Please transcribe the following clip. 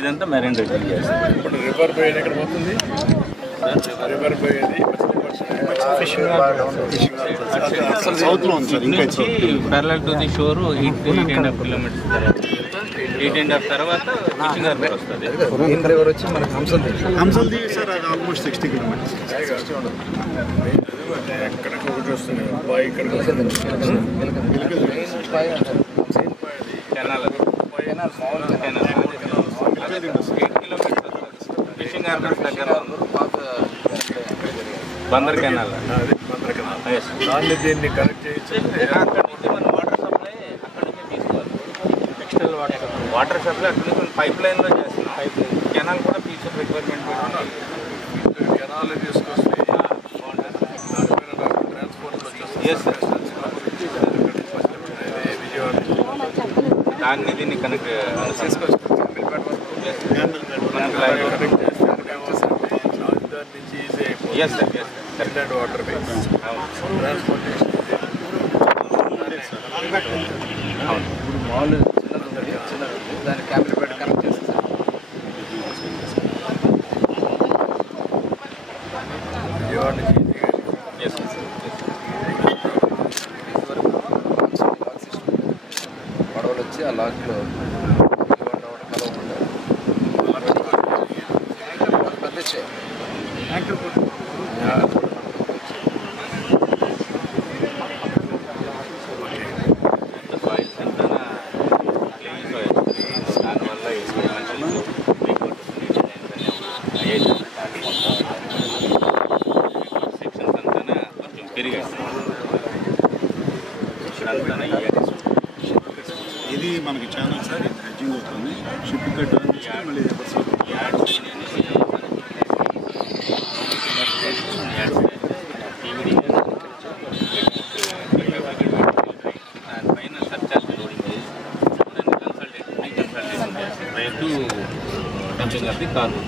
ఇదంతా marine dredging చేస్తాం. ఇప్పుడు రివర్ బై ఎక్కడ పోతుంది? రివర్ బై అది parallel to the shore 8.5 kilometres తర్వాత ఫిషింగ్ హార్బర్ వస్తుంది. రివర్ వచ్చి మనకి హంసల్ది సార్ అది ఆల్మోస్ట్ 60 కిలోమీటర్స్. ఎక్కడికి ఒకటి వస్తుంది బాయ్ ఇక్కడికి ఫిషింగ్ హార్బర్ దగ్గర బందర్ కెనాల్, దాన్ని దీన్ని కనెక్ట్ చేయొచ్చు. అక్కడ నుంచి మన వాటర్ సప్లై అక్కడ నుంచి తీసుకోవాలి. ఎక్స్టర్నల్ వాటర్ సప్లై అక్కడ నుంచి పైప్ లైన్లో చేస్తున్నాం. కెనాల్ కూడా ఫ్యూచర్ రిక్వైర్మెంట్ కెనాల్ తీసుకొస్తే ట్రాన్స్పోర్ట్లో విజయవాడ దాన్ని దీన్ని కనెక్ట్ చేసుకోవచ్చు. కనెక్ట్ చేస్తే రాజధాని నుంచి ఈజీ అయిపోతుంది. Yes sir, yes sir. Water transportation మాల్ చిన్నది దాన్ని క్యాపిటల్ కనెక్ట్ చేస్తారు. విజయవాడ నుంచి ఎస్ పడవలు వచ్చి ఆ లాంచ్లో కలవకుండా పెద్ద సాయిల్స్ అంతా క్లీన్ సాయిల్, దానివల్ల సెక్షన్స్ అంతా కొంచెం పెరిగాయి. ఇది మనకి ఛానల్ సార్, ఇది డ్రెడ్జింగ్ అవుతుంది. షిప్ కట్ మళ్ళీ దానిపైన సర్చార్జ్ లోడింగ్ చేసి దాన్ని కన్సల్టేషన్ చేసి డంపింగ్ ఆఫ్ ది కార్గో.